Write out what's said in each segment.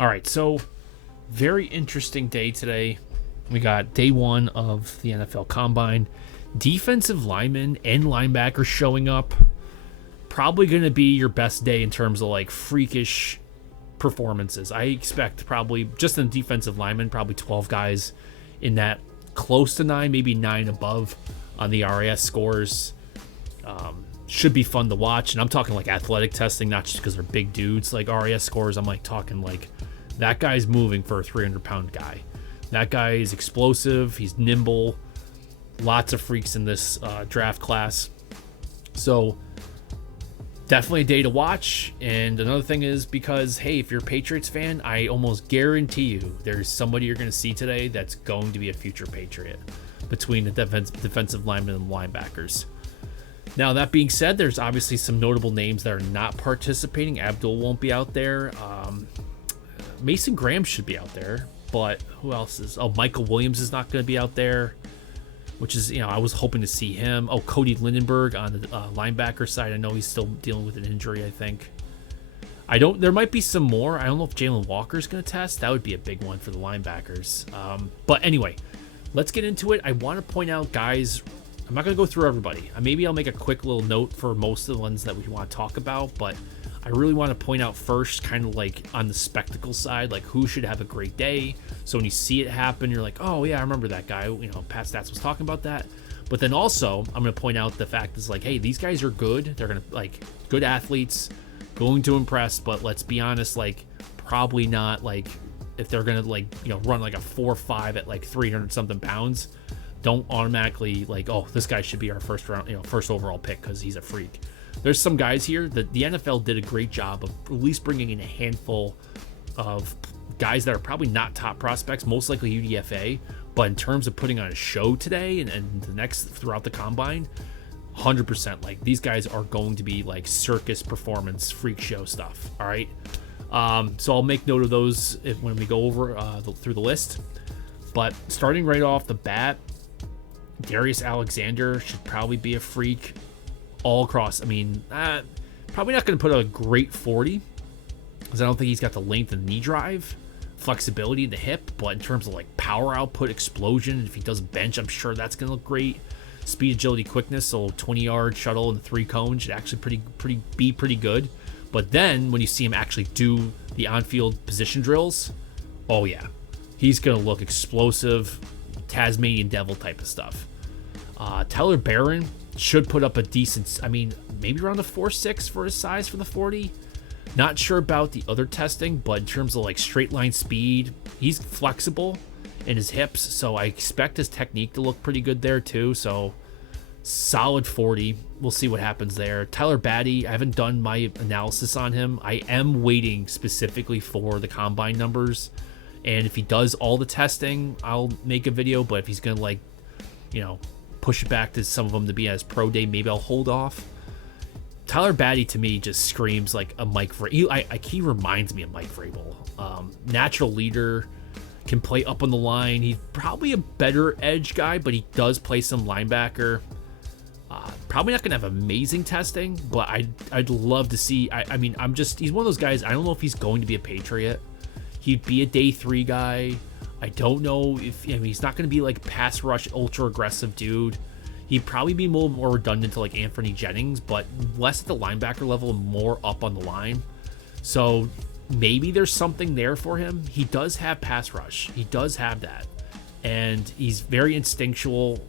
All right, so very interesting day today. We got day one of the NFL Combine. Defensive linemen and linebackers showing up. Probably going to be your best day in terms of like freakish performances. I expect probably just in defensive linemen, probably 12 guys in that close to 9, maybe 9 above on the RAS scores. Should be fun to watch. And I'm talking like athletic testing, not just because they're big dudes. Like RAS scores, I'm like talking like that guy's moving for a 300-pound guy. That guy is explosive. He's nimble. Lots of freaks in this draft class. So definitely a day to watch. And another thing is because, hey, if you're a Patriots fan, I almost guarantee you there's somebody you're going to see today that's going to be a future Patriot between the defensive linemen and linebackers. Now, that being said, there's obviously some notable names that are not participating. Abdul won't be out there. Mason Graham should be out there. But who else is... Oh, Michael Williams is not going to be out there, which is, I was hoping to see him. Oh, Cody Lindenberg on the linebacker side. I know he's still dealing with an injury, I think. There might be some more. I don't know if Jalen Walker's going to test. That would be a big one for the linebackers. But anyway, let's get into it. I want to point out, guys... I'm not going to go through everybody. Maybe I'll make a quick little note for most of the ones that we want to talk about, but I really want to point out first, kind of like on the spectacle side, like who should have a great day. So when you see it happen, you're like, oh yeah, I remember that guy. Pat Stats was talking about that. But then also, I'm going to point out the fact is like, hey, these guys are good. They're going to like good athletes, going to impress. But let's be honest, like probably not like if they're going to like run like a 4.5 at like 300 something pounds. Don't automatically like, oh, this guy should be our first round, first overall pick because he's a freak. There's some guys here that the NFL did a great job of at least bringing in a handful of guys that are probably not top prospects, most likely UDFA, but in terms of putting on a show today and the next throughout the combine, 100%. Like these guys are going to be like circus performance, freak show stuff. All right. So I'll make note of those when we go over through the list. But starting right off the bat, Darius Alexander should probably be a freak all across. I mean, probably not going to put a great 40 because I don't think he's got the length and knee drive, flexibility in the hip, but in terms of like power output, explosion, if he does bench, I'm sure that's going to look great. Speed, agility, quickness, so 20-yard shuttle and the 3 cone should actually be pretty good. But then when you see him actually do the on-field position drills, oh yeah, he's going to look explosive, Tasmanian devil type of stuff. Tyler Barron should put up a decent, maybe around a 4.6 for his size for the 40. Not sure about the other testing, but in terms of like straight line speed, he's flexible in his hips, so I expect his technique to look pretty good there too. So solid 40. We'll see what happens there. Tyler Batty, I haven't done my analysis on him. I am waiting specifically for the combine numbers. And if he does all the testing, I'll make a video. But if he's going to, push it back to some of them to be as pro day, maybe I'll hold off. Tyler Batty, to me, just screams like a Mike Vrabel. He reminds me of Mike Vrabel. Natural leader, can play up on the line. He's probably a better edge guy, but he does play some linebacker. Probably not going to have amazing testing, but I'd love to see. He's one of those guys, I don't know if he's going to be a Patriot. He'd be a day 3 guy. I don't know if he's not going to be like pass rush, ultra aggressive dude. He'd probably be a little more redundant to like Anthony Jennings, but less at the linebacker level and more up on the line. So maybe there's something there for him. He does have pass rush. He does have that. And he's very instinctual.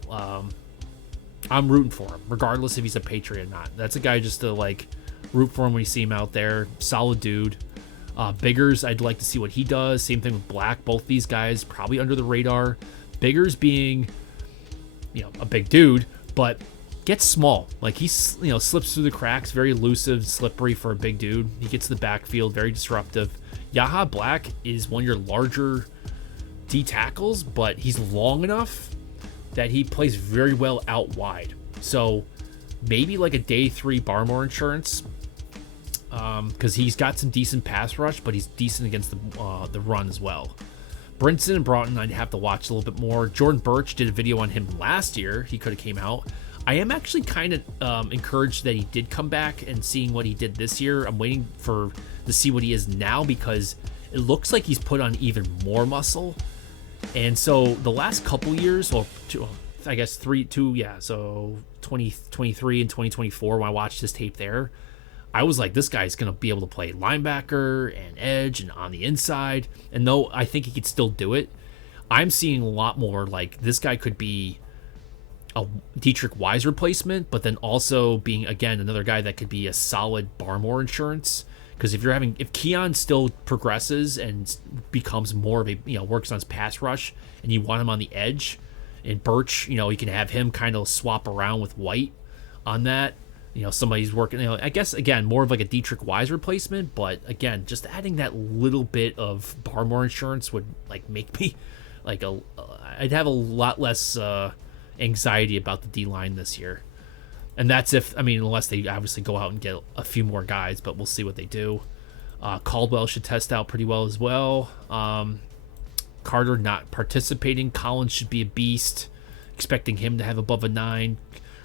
I'm rooting for him, regardless if he's a Patriot or not. That's a guy just to like root for him when you see him out there. Solid dude. Biggers, I'd like to see what he does. Same thing with Black. Both these guys probably under the radar. Biggers being, a big dude, but gets small. Like he, slips through the cracks. Very elusive, slippery for a big dude. He gets to the backfield, very disruptive. Jihaad Black is one of your larger D tackles, but he's long enough that he plays very well out wide. So maybe like a day 3 Barmore insurance. Because he's got some decent pass rush, but he's decent against the run as well. Brinson and Broughton, I'd have to watch a little bit more. Jordan Burch did a video on him last year. He could have came out. I am actually kind of encouraged that he did come back and seeing what he did this year. I'm waiting to see what he is now because it looks like he's put on even more muscle. And so the last couple years, well, I guess so 2023 and 2024, when I watched this tape there, I was like, this guy's going to be able to play linebacker and edge and on the inside. And though I think he could still do it, I'm seeing a lot more like this guy could be a Dietrich Wise replacement, but then also being, again, another guy that could be a solid Barmore insurance. Because if Keon still progresses and becomes more of a, works on his pass rush, and you want him on the edge, and Burch, you can have him kind of swap around with White on that. Somebody's working, I guess, again, more of like a Dietrich Wise replacement, but again, just adding that little bit of Barmore insurance would like make me like I'd have a lot less anxiety about the D-line this year. And that's unless they obviously go out and get a few more guys, but we'll see what they do. Caldwell should test out pretty well as well. Carter not participating. Collins should be a beast. Expecting him to have above a 9.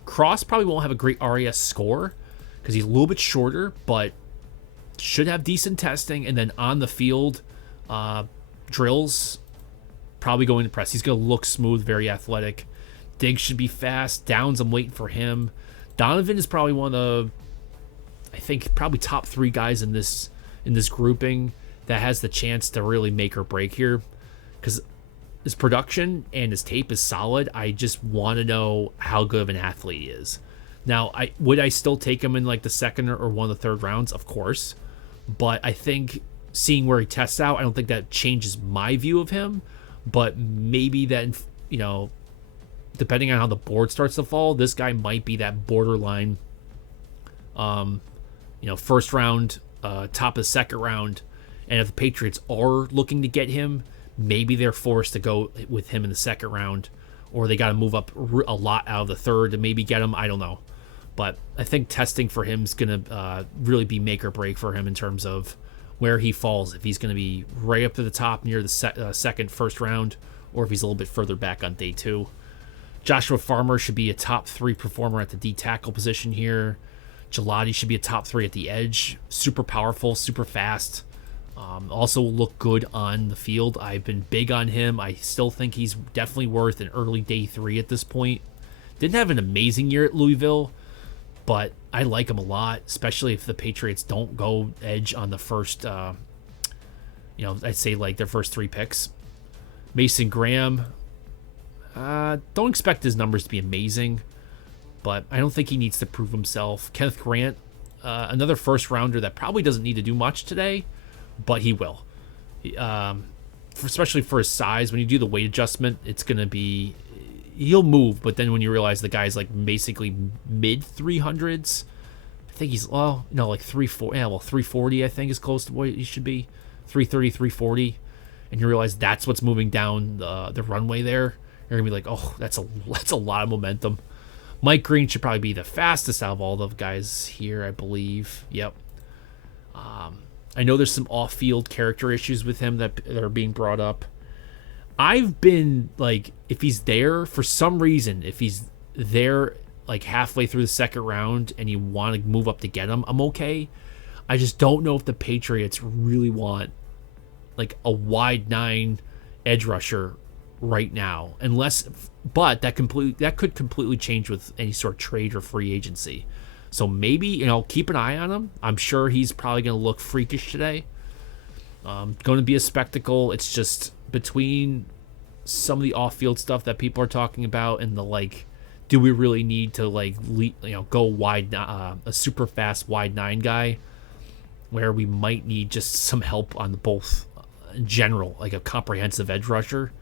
Cross probably won't have a great RAS score because he's a little bit shorter, but should have decent testing. And then on the field, drills, probably going to press. He's going to look smooth, very athletic. Diggs should be fast. Downs, I'm waiting for him. Donovan is probably one of the, I think, probably top 3 guys in this grouping that has the chance to really make or break here, because his production and his tape is solid. I just want to know how good of an athlete he is. Now, would I still take him in like the second or one of the third rounds? Of course. But I think seeing where he tests out, I don't think that changes my view of him. But maybe that, depending on how the board starts to fall, this guy might be that borderline, first round, top of the second round. And if the Patriots are looking to get him, maybe they're forced to go with him in the second round, or they got to move up a lot out of the third to maybe get him. I don't know. But I think testing for him is going to really be make or break for him in terms of where he falls. If he's going to be right up to the top near the first round, or if he's a little bit further back on day 2. Joshua Farmer should be a top 3 performer at the D tackle position here. Gelati should be a top 3 at the edge. Super powerful, super fast. Also look good on the field. I've been big on him. I still think he's definitely worth an early day 3 at this point. Didn't have an amazing year at Louisville, but I like him a lot, especially if the Patriots don't go edge on the first, I'd say like their first 3 picks. Mason Graham, don't expect his numbers to be amazing, but I don't think he needs to prove himself. Kenneth Grant, another first rounder that probably doesn't need to do much today, but he will. Especially for his size, when you do the weight adjustment, it's going to be, he'll move, but then when you realize the guy's like basically mid 300s, I think he's, like 340, I think is close to what he should be. 330, 340. And you realize that's what's moving down the runway there. You're going to be like, oh, that's a lot of momentum. Mike Green should probably be the fastest out of all the guys here, I believe. Yep. I know there's some off-field character issues with him that are being brought up. I've been, like, if he's there, for some reason, if he's there, like, halfway through the second round and you want to move up to get him, I'm okay. I just don't know if the Patriots really want, like, a wide 9 edge rusher right now. But that could completely change with any sort of trade or free agency. So maybe, keep an eye on him. I'm sure he's probably going to look freakish today. Going to be a spectacle. It's just between some of the off-field stuff that people are talking about and the, like, do we really need to, like, go wide, a super fast wide 9 guy, where we might need just some help on both in general, like a comprehensive edge rusher.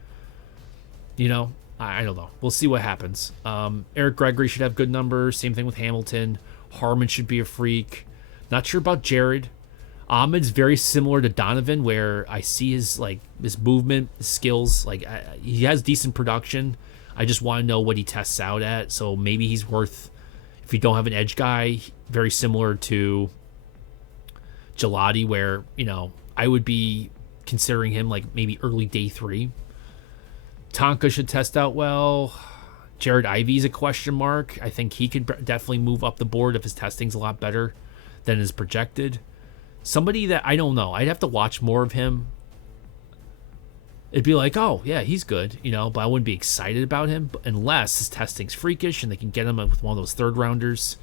I don't know. We'll see what happens. Eric Gregory should have good numbers. Same thing with Hamilton. Harmon should be a freak. Not sure about Jared. Ahmed's very similar to Donovan, where I see his movement, his skills. Like, he has decent production. I just want to know what he tests out at. So maybe he's worth, if you don't have an edge guy, very similar to Gelati, where, I would be considering him like maybe early day 3. Tonka should test out well. Jared Ivey's a question mark. I think he could definitely move up the board if his testing's a lot better than is projected. Somebody that I don't know. I'd have to watch more of him. it'd be like, oh, yeah, he's good, but I wouldn't be excited about him unless his testing's freakish and they can get him with one of those third rounders.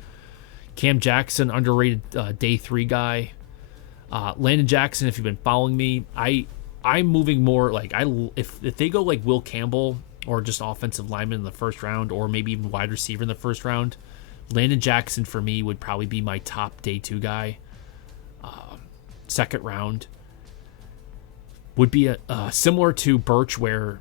Cam Jackson, underrated day 3 guy. Landon Jackson, if you've been following me, I'm moving more like if they go like Will Campbell or just offensive lineman in the first round, or maybe even wide receiver in the first round, Landon Jackson for me would probably be my top day 2 guy. Second round would be similar to Burch, where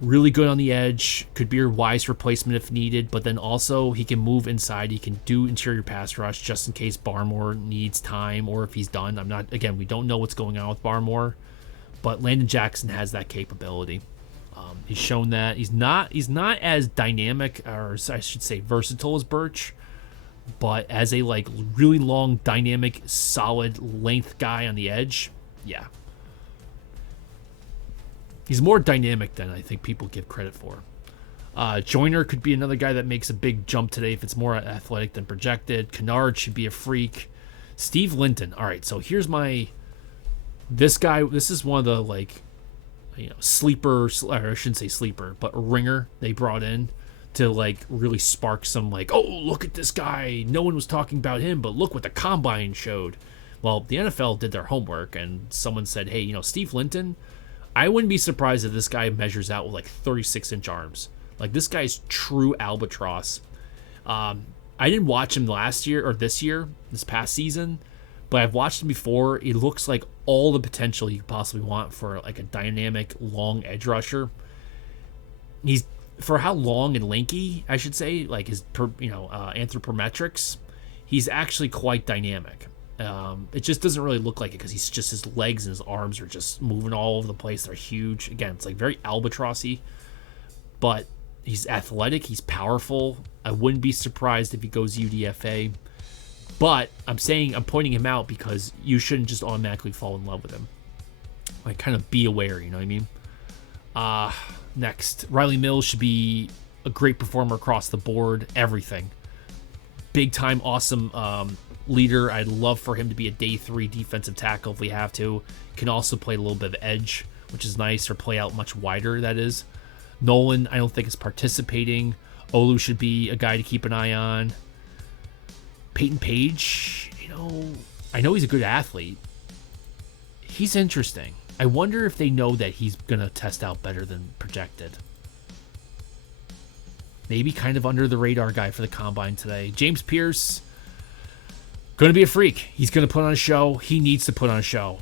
really good on the edge, could be your wise replacement if needed, but then also he can move inside, he can do interior pass rush just in case Barmore needs time or if he's done. We don't know what's going on with Barmore, but Landon Jackson has that capability. He's shown that he's not as dynamic, or I should say versatile as Burch, but as a like really long, dynamic, solid length guy on the edge, yeah. He's more dynamic than I think people give credit for. Joyner could be another guy that makes a big jump today if it's more athletic than projected. Kennard should be a freak. Steve Linton. All right, so here's this guy. This is one of the sleeper, or I shouldn't say sleeper, but a ringer they brought in to like really spark some like, oh, look at this guy. No one was talking about him, but look what the combine showed. Well, the NFL did their homework and someone said, hey, Steve Linton, I wouldn't be surprised if this guy measures out with like 36-inch arms. Like, this guy's true albatross. I didn't watch him this past season, but I've watched him before. He looks like all the potential you could possibly want for like a dynamic, long edge rusher. He's, for how long and lanky, I should say, like his anthropometrics, he's actually quite dynamic. It just doesn't really look like it because his legs and his arms are just moving all over the place. They're huge. Again, it's like very albatrossy, but he's athletic. He's powerful. I wouldn't be surprised if he goes UDFA, but I'm pointing him out because you shouldn't just automatically fall in love with him. Like, kind of be aware, you know what I mean? Next, Riley Mills should be a great performer across the board. Everything. Big time, awesome leader. I'd love for him to be a day 3 defensive tackle if we have to. Can also play a little bit of edge, which is nice, or play out much wider, that is. Nolan, I don't think is participating. Olu should be a guy to keep an eye on. Peyton Page, I know he's a good athlete. He's interesting. I wonder if they know that he's going to test out better than projected. Maybe kind of under the radar guy for the combine today. James Pierce, going to be a freak. He's going to put on a show. He needs to put on a show.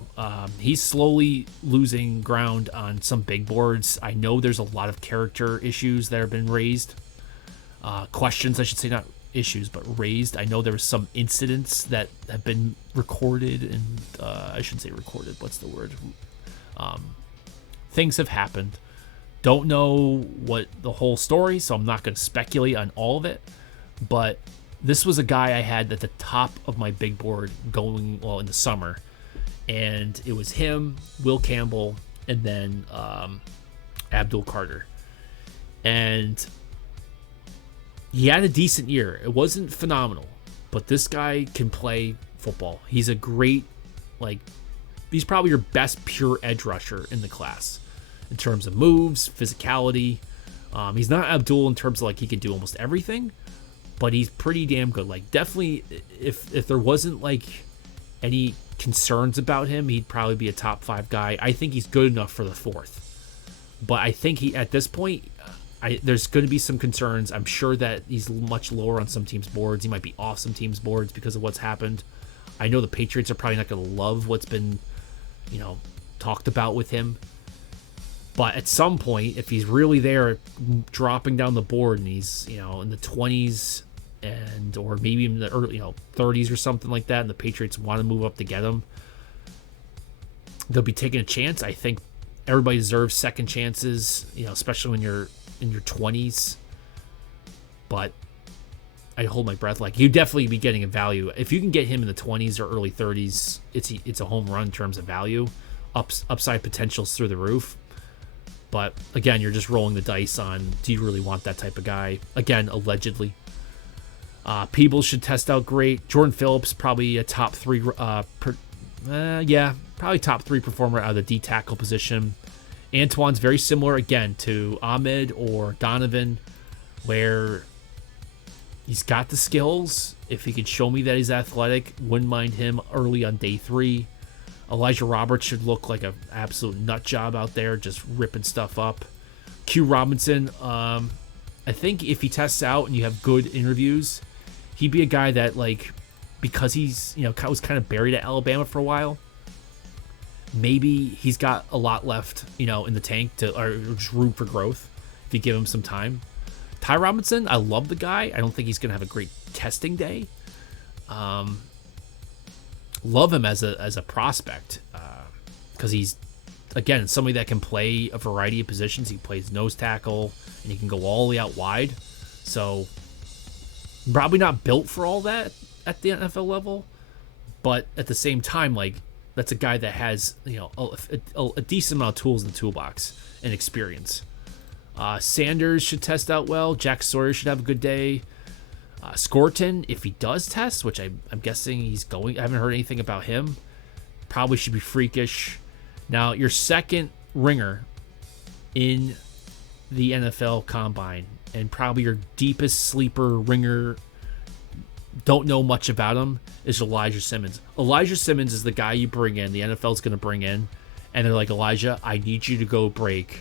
He's slowly losing ground on some big boards. I know there's a lot of character issues that have been raised. Questions, I should say, not issues, but raised. I know there were some incidents that have been recorded, and I shouldn't say recorded. What's the word? Things have happened. Don't know what the whole story, so I'm not going to speculate on all of it. But this was a guy I had at the top of my big board in the summer. And it was him, Will Campbell, and then Abdul Carter. And he had a decent year. It wasn't phenomenal, but this guy can play football. He's a great, he's probably your best pure edge rusher in the class in terms of moves, physicality. He's not Abdul in terms of he can do almost everything, but he's pretty damn good. Definitely, if there wasn't any concerns about him, he'd probably be a top 5 guy. I think he's good enough for the 4th, but I think at this point, there's going to be some concerns. I'm sure that he's much lower on some teams' boards. He might be off some teams' boards because of what's happened. I know the Patriots are probably not going to love what's been, talked about with him. But at some point, if he's really there, dropping down the board, and he's in the 20s or maybe in the early 30s or something like that, and the Patriots want to move up to get him, they'll be taking a chance. I think everybody deserves second chances, especially when you're in your 20s. But I hold my breath. You definitely be getting a value if you can get him in the 20s or early 30s. It's a home run in terms of value. Upside potential's through the roof. But again, you're just rolling the dice on, do you really want that type of guy? Again, allegedly. Peebles should test out great. Jordan Phillips, probably a top 3, probably top 3 performer out of the D tackle position. Antoine's very similar, again, to Ahmed or Donovan, where he's got the skills. If he could show me that he's athletic, wouldn't mind him early on day 3. Elijah Roberts should look like an absolute nut job out there, just ripping stuff up. Q Robinson, I think if he tests out and you have good interviews, he'd be a guy that, like, because he's, was kind of buried at Alabama for a while, maybe he's got a lot left, in the tank or just room for growth if you give him some time. Ty Robinson, I love the guy. I don't think he's going to have a great testing day. Love him as a prospect because he's, again, somebody that can play a variety of positions. He plays nose tackle, and he can go all the way out wide. So probably not built for all that at the NFL level, but at the same time, like, that's a guy that has, a decent amount of tools in the toolbox and experience. Sanders should test out well. Jack Sawyer should have a good day. Scorton, if he does test, which I'm guessing he's going, I haven't heard anything about him, probably should be freakish. Now, your second ringer in the NFL Combine, and probably your deepest sleeper ringer, don't know much about him, is Elijah Simmons. Elijah Simmons is the guy you bring in, the NFL's going to bring in, and they're like, Elijah, I need you to go break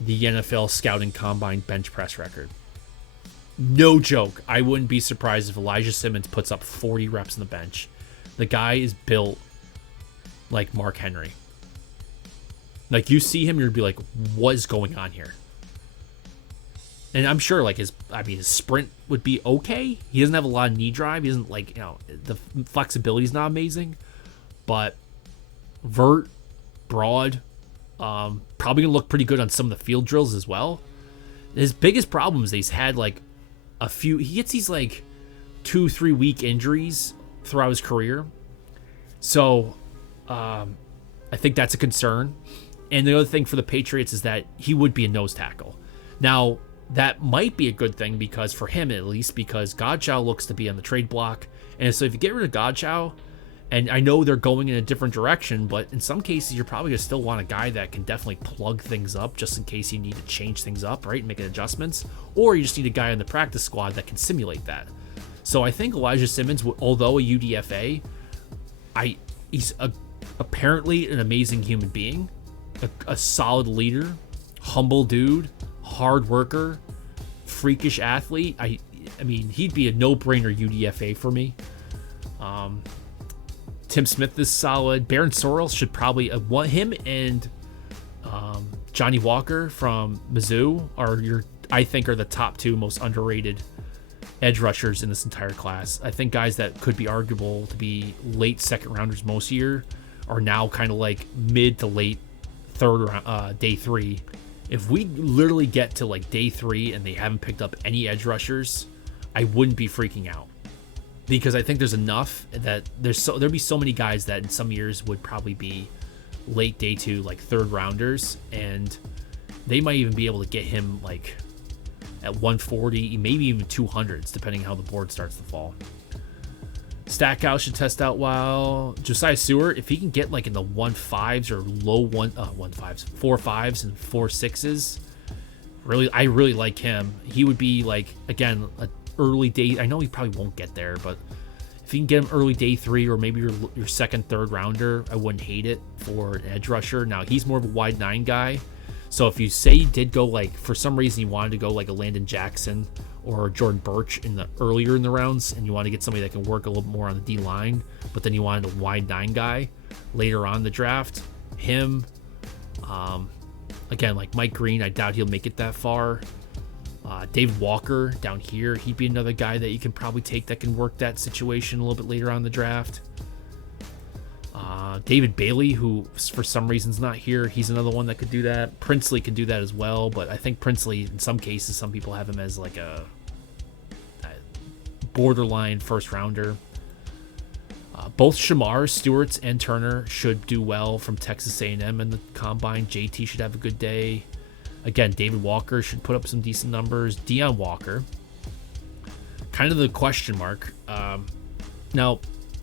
the NFL Scouting Combine bench press record. No joke. I wouldn't be surprised if Elijah Simmons puts up 40 reps on the bench. The guy is built like Mark Henry. Like, you see him, you'd be like, what is going on here? And I'm sure, like, his sprint would be okay. He doesn't have a lot of knee drive. He doesn't, like, the flexibility is not amazing. But vert, broad, probably going to look pretty good on some of the field drills as well. His biggest problem is he's had, like, he gets these, like, 2-3 week injuries throughout his career. So, I think that's a concern. And the other thing for the Patriots is that he would be a nose tackle. Now, that might be a good thing because for him, at least, because Godchow looks to be on the trade block. And so if you get rid of Godchow, and I know they're going in a different direction, but in some cases, you're probably going to still want a guy that can definitely plug things up just in case you need to change things up, right, and make adjustments. Or you just need a guy in the practice squad that can simulate that. So I think Elijah Simmons, although a UDFA, he's apparently an amazing human being, a solid leader, humble dude, hard worker, freakish athlete. I mean, he'd be a no-brainer UDFA for me. Tim Smith is solid. Baron Sorrell should probably him and Johnny Walker from Mizzou I think are the top 2 most underrated edge rushers in this entire class. I think guys that could be arguable to be late second rounders most year are now kind of like mid to late third round, day 3. If we literally get to like day 3 and they haven't picked up any edge rushers, I wouldn't be freaking out. Because I think there's enough that there'd be so many guys that in some years would probably be late day 2, like third rounders, and they might even be able to get him like at 140, maybe even 200s, depending on how the board starts to fall. Stackhouse should test out well. Josiah Seward, if he can get like in the 1.5s or low 1.5s, 4.5s and 4.6s, I really like him. He would be like, again, a early day. I know he probably won't get there, but if you can get him early day 3 or maybe your second, third rounder, I wouldn't hate it for an edge rusher. Now, he's more of a wide 9 guy. So if you say you did go like, for some reason you wanted to go like a Landon Jackson or Jordan Burch earlier in the rounds, and you want to get somebody that can work a little more on the D line, but then you wanted a wide 9 guy later on in the draft, him, again, like Mike Green, I doubt he'll make it that far. David Walker down here, he'd be another guy that you can probably take that can work that situation a little bit later on in the draft. David Bailey, who for some reason's not here, he's another one that could do that. Princely can do that as well, but I think Princely, in some cases, some people have him as like a borderline first rounder. Both Shamar, Stewarts, and Turner should do well from Texas A&M in the Combine. JT should have a good day. Again, David Walker should put up some decent numbers. Deion Walker, kind of the question mark. Now,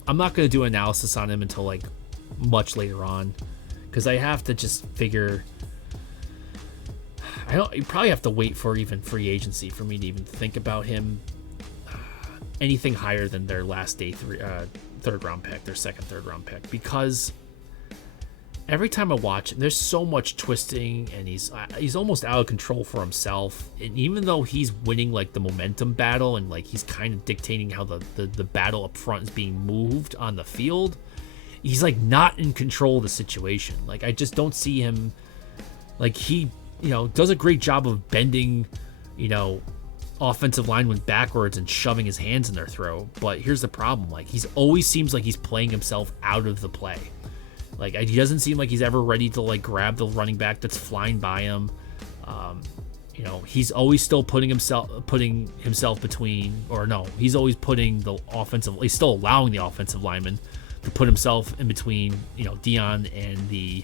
I'm not going to do analysis on him until like much later on, because I have to just figure You probably have to wait for even free agency for me to even think about him anything higher than their last day third round pick, their third round pick, because every time I watch him, there's so much twisting, and he's almost out of control for himself. And even though he's winning like the momentum battle and like he's kind of dictating how the battle up front is being moved on the field, he's like not in control of the situation. Like I just don't see him. Like he, does a great job of bending, offensive linemen backwards and shoving his hands in their throat. But here's the problem: like he's always seems like he's playing himself out of the play. Like he doesn't seem like he's ever ready to like grab the running back that's flying by him. He's always still putting himself between, or no, he's always putting the offensive. He's still allowing the offensive lineman to put himself in between, Dion and the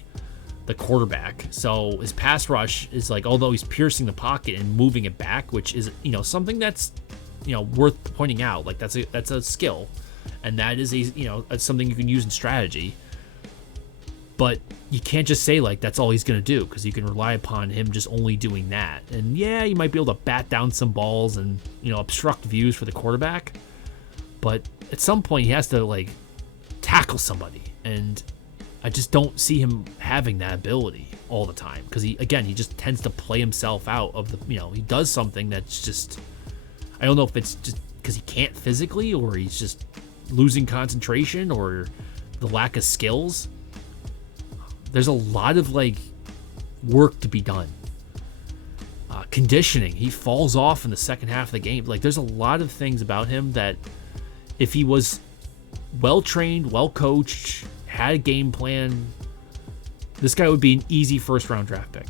quarterback. So his pass rush is like, although he's piercing the pocket and moving it back, which is something that's worth pointing out. Like that's a skill, and that is that's something you can use in strategy. But you can't just say like that's all he's going to do, because you can rely upon him just only doing that. And yeah, you might be able to bat down some balls and obstruct views for the quarterback, but at some point he has to like tackle somebody, and I just don't see him having that ability all the time, because he just tends to play himself out of the he does something that's just, I don't know if it's just because he can't physically, or he's just losing concentration, or the lack of skills. There's a lot of like work to be done. Conditioning, he falls off in the second half of the game. Like there's a lot of things about him that if he was well trained, well coached, had a game plan, this guy would be an easy first round draft pick.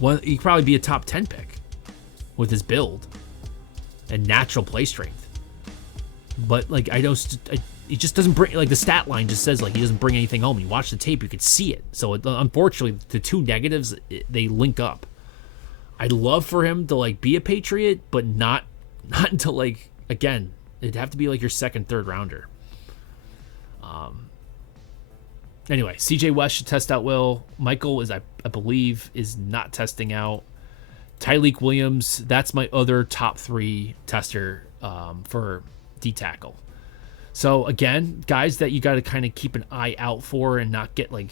Well, he'd probably be a top 10 pick with his build and natural play strength. But like he just doesn't bring, like the stat line just says like he doesn't bring anything home. You watch the tape, you could see it. So unfortunately, the two negatives, they link up. I'd love for him to like be a Patriot, but not until like, again, it'd have to be like your second, third rounder. Anyway, CJ West should test out well. Michael I believe is not testing out. Tyleik Williams, that's my other top 3 tester for D tackle. So again, guys that you got to kind of keep an eye out for and not get like,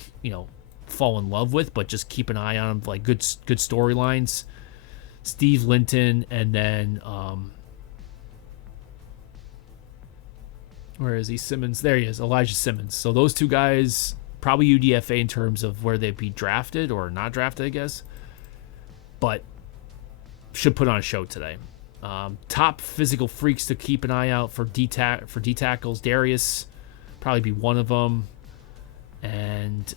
fall in love with, but just keep an eye on them, like good storylines. Steve Linton, and then where is he? Simmons. There he is, Elijah Simmons. So those two guys, probably UDFA in terms of where they'd be drafted or not drafted, I guess. But should put on a show today. Top physical freaks to keep an eye out for D tackles. Darius, probably be one of them, and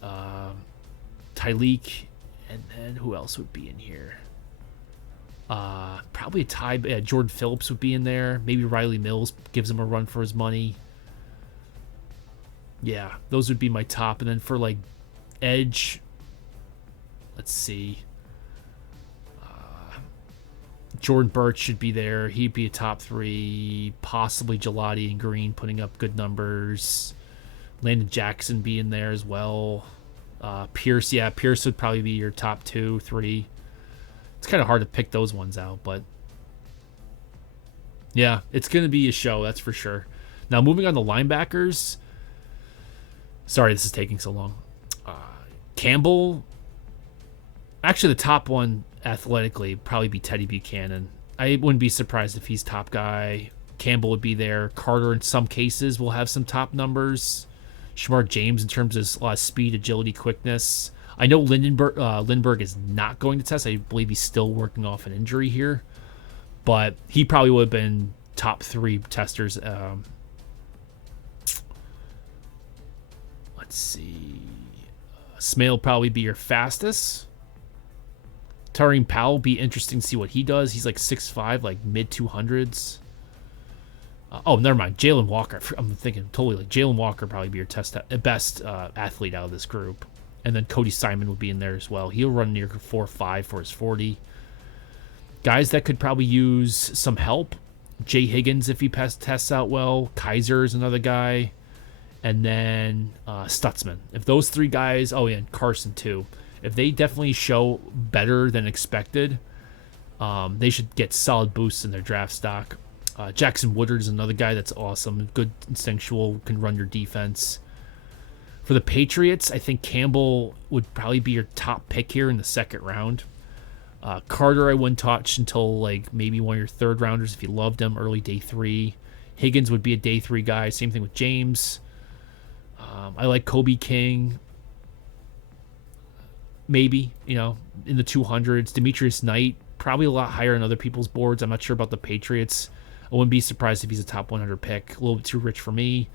Tyleik, and then who else would be in here? Probably Jordan Phillips would be in there. Maybe Riley Mills gives him a run for his money. Yeah, those would be my top. And then for like edge, let's see. Jordan Burch should be there. He'd be a top 3. Possibly Gelati and Green putting up good numbers. Landon Jackson be in there as well. Pierce would probably be your top 2, 3. It's kind of hard to pick those ones out, but yeah, it's going to be a show, that's for sure. Now, moving on to linebackers. Sorry, this is taking so long. Campbell, actually the top one athletically probably be Teddye Buchanan. I wouldn't be surprised if he's top guy. Campbell would be there. Carter in some cases will have some top numbers. Shamar James in terms of speed, agility, quickness. I know Lindbergh is not going to test. I believe he's still working off an injury here, but he probably would have been top 3 testers. Let's see. Smale will probably be your fastest. Tareem Powell, be interesting to see what he does. He's like 6'5", like mid 200s. Never mind. Jalen Walker. I'm thinking totally like Jalen Walker probably be your best athlete out of this group. And then Cody Simon would be in there as well. He'll run near 4.5 for his 40. Guys that could probably use some help. Jay Higgins, if he tests out well. Kaiser is another guy. And then Stutzman. If those 3 guys, and Carson too. If they definitely show better than expected, they should get solid boosts in their draft stock. Jackson Woodard is another guy that's awesome. Good instinctual, can run your defense. For the Patriots, I think Campbell would probably be your top pick here in the second round. Carter I wouldn't touch until like maybe one of your third rounders if you loved him, early day 3. Higgins would be a day 3 guy. Same thing with James. I like Kobe King. Maybe, in the 200s. Demetrius Knight, probably a lot higher on other people's boards. I'm not sure about the Patriots. I wouldn't be surprised if he's a top 100 pick. A little bit too rich for me.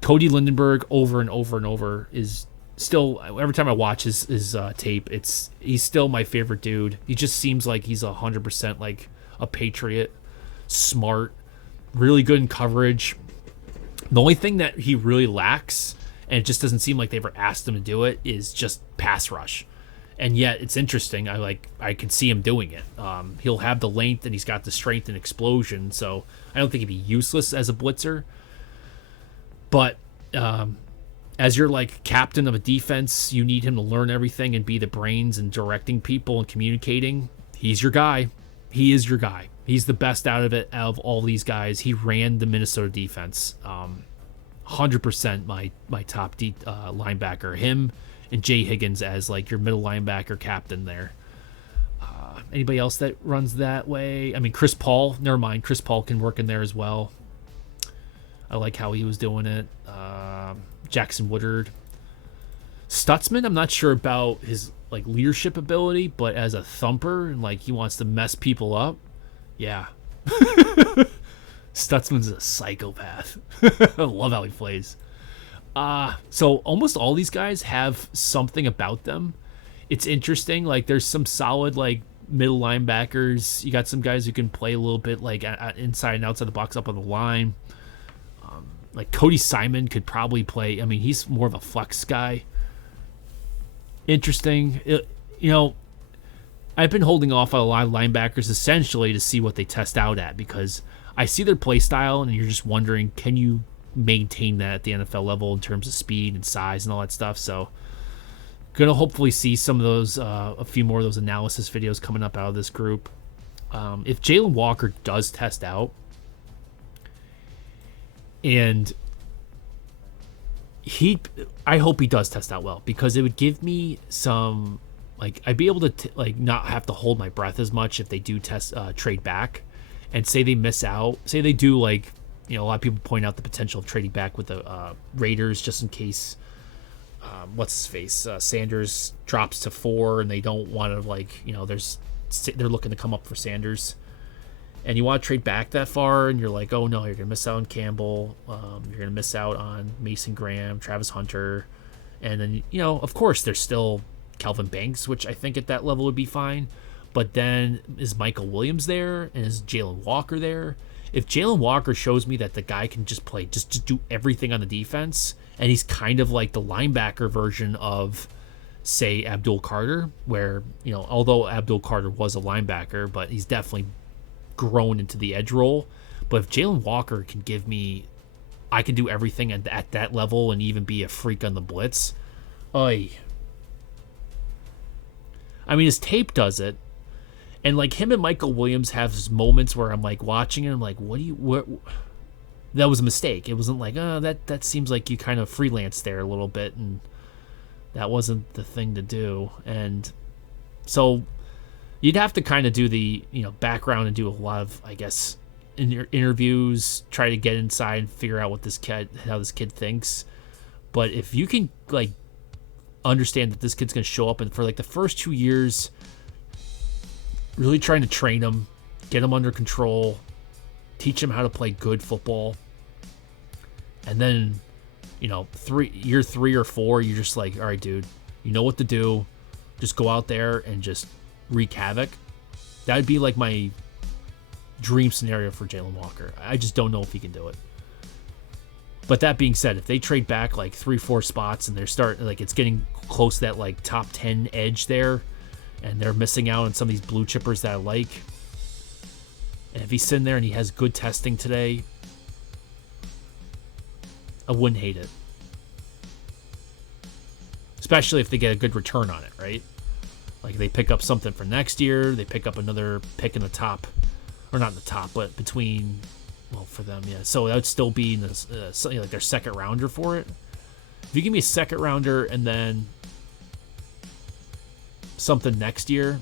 Cody Lindenberg over and over and over is still, every time I watch his tape, he's still my favorite dude. He just seems like he's 100% like a Patriot. Smart, really good in coverage. The only thing that he really lacks, and it just doesn't seem like they ever asked him to do it, is just pass rush. And yet it's interesting. I can see him doing it. He'll have the length and he's got the strength and explosion. So I don't think he'd be useless as a blitzer. But as your like captain of a defense, you need him to learn everything and be the brains and directing people and communicating. He's your guy. He is your guy. He's the best out of all these guys. He ran the Minnesota defense. 100% my top linebacker. Him and Jay Higgins as like your middle linebacker captain there. Anybody else that runs that way? I mean, Chris Paul. Never mind. Chris Paul can work in there as well. I like how he was doing it. Jackson Woodard. Stutzman, I'm not sure about his like leadership ability, but as a thumper and like he wants to mess people up, yeah. Stutzman's a psychopath. I love how he plays. So almost all these guys have something about them. It's interesting. Like there's some solid like middle linebackers. You got some guys who can play a little bit like inside and outside the box up on the line. Like Cody Simon could probably play. I mean, he's more of a flex guy. Interesting. I've been holding off on a lot of linebackers essentially to see what they test out at, because I see their play style and you're just wondering, can you maintain that at the NFL level in terms of speed and size and all that stuff? So gonna hopefully see some of those, a few more of those analysis videos coming up out of this group. If Jalen Walker does test out, and I hope he does test out well, because it would give me some, like, I'd be able to not have to hold my breath as much if they do trade back, and say they miss out, say they do, like, a lot of people point out the potential of trading back with the Raiders just in case what's his face Sanders drops to 4 and they don't want to they're looking to come up for Sanders, and you want to trade back that far, and you're like, oh no, you're gonna miss out on Campbell, you're gonna miss out on Mason Graham, Travis Hunter, and then of course there's still Kelvin Banks, which I think at that level would be fine, but then is Michael Williams there, and is Jalen Walker there? If Jalen Walker shows me that the guy can just play, just do everything on the defense, and he's kind of like the linebacker version of, say, Abdul Carter, where, although Abdul Carter was a linebacker, but he's definitely grown into the edge role. But if Jalen Walker can give me, I can do everything at that level and even be a freak on the blitz. I mean, his tape does it. And like him and Michael Williams have moments where I'm like watching it, I'm like, what? That was a mistake. It wasn't like, that seems like you kind of freelanced there a little bit, and that wasn't the thing to do. And so you'd have to kind of do the background and do a lot of, I guess, in your interviews, try to get inside and figure out how this kid thinks. But if you can like understand that this kid's going to show up, and for like the first 2 years, really trying to train him, get him under control, teach him how to play good football, and then year 3 or 4, you're just like, all right, dude, you know what to do, just go out there and just wreak havoc. That would be like my dream scenario for Jalen Walker. I just don't know if he can do it. But that being said, if they trade back like 3-4 spots and it's getting close to that like top 10 edge there, and they're missing out on some of these blue chippers that I like, and if he's sitting there and he has good testing today, I wouldn't hate it. especially if they get a good return on it, right? Like they pick up something for next year, they pick up another pick in the top, or not in the top, but between, well, for them, yeah. So that would still be in this, something like their second rounder for it. If you give me a second rounder and then something next year,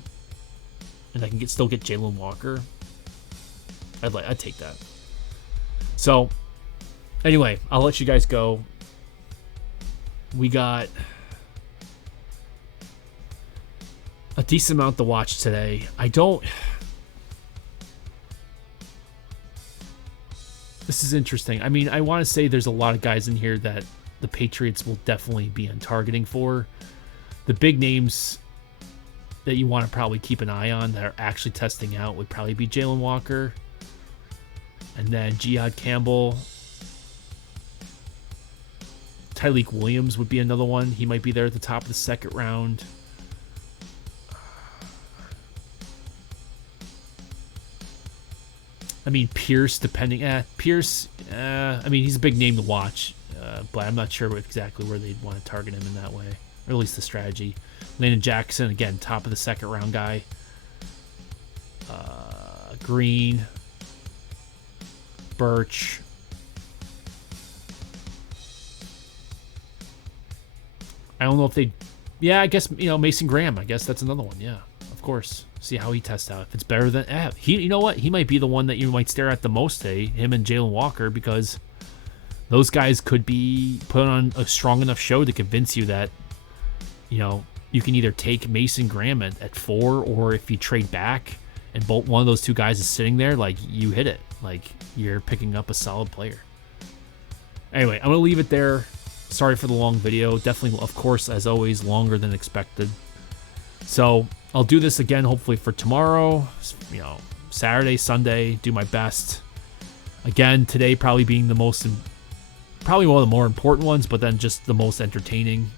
and I can still get Jalen Walker, I'd take that. So anyway, I'll let you guys go. We got a decent amount to watch today. This is interesting. I mean, I want to say there's a lot of guys in here that the Patriots will definitely be on targeting for. The big names that you want to probably keep an eye on that are actually testing out would probably be Jalen Walker, and then Jihaad Campbell. Tyleik Williams would be another one. He might be there at the top of the second round. I mean, Pierce, Pierce, I mean, he's a big name to watch, but I'm not sure exactly where they'd want to target him in that way, or at least the strategy. Landon Jackson, again, top of the second round guy. Green, Burch. I don't know if they, yeah, I guess, Mason Graham, I guess that's another one, yeah, of course. See how he tests out. If it's better than, you know what? He might be the one that you might stare at the most today, him and Jalen Walker, because those guys could be put on a strong enough show to convince you that, you can either take Mason Graham at 4, or if you trade back and one of those two guys is sitting there, like, you hit it. Like, you're picking up a solid player. Anyway, I'm going to leave it there. Sorry for the long video. Definitely, of course, as always, longer than expected. So I'll do this again, hopefully for tomorrow, Saturday, Sunday, do my best. Again, today probably being probably one of the more important ones, but then just the most entertaining.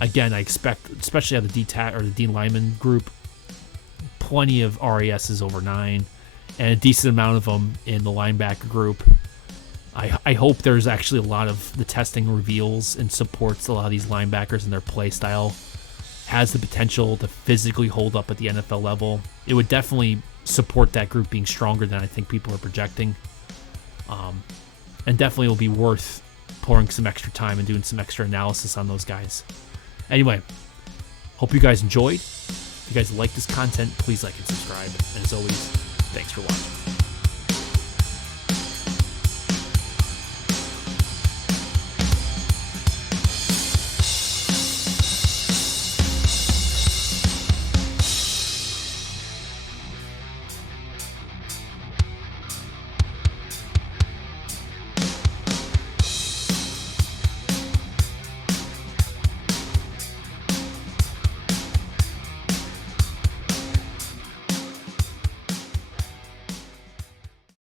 Again, I expect, especially out of the D lineman group, plenty of RASs over 9, and a decent amount of them in the linebacker group. I hope there's actually a lot of the testing reveals and supports a lot of these linebackers and their play style. Has the potential to physically hold up at the NFL level. It would definitely support that group being stronger than I think people are projecting. And definitely will be worth pouring some extra time and doing some extra analysis on those guys. Anyway, hope you guys enjoyed. If you guys like this content, please like and subscribe. And as always, thanks for watching.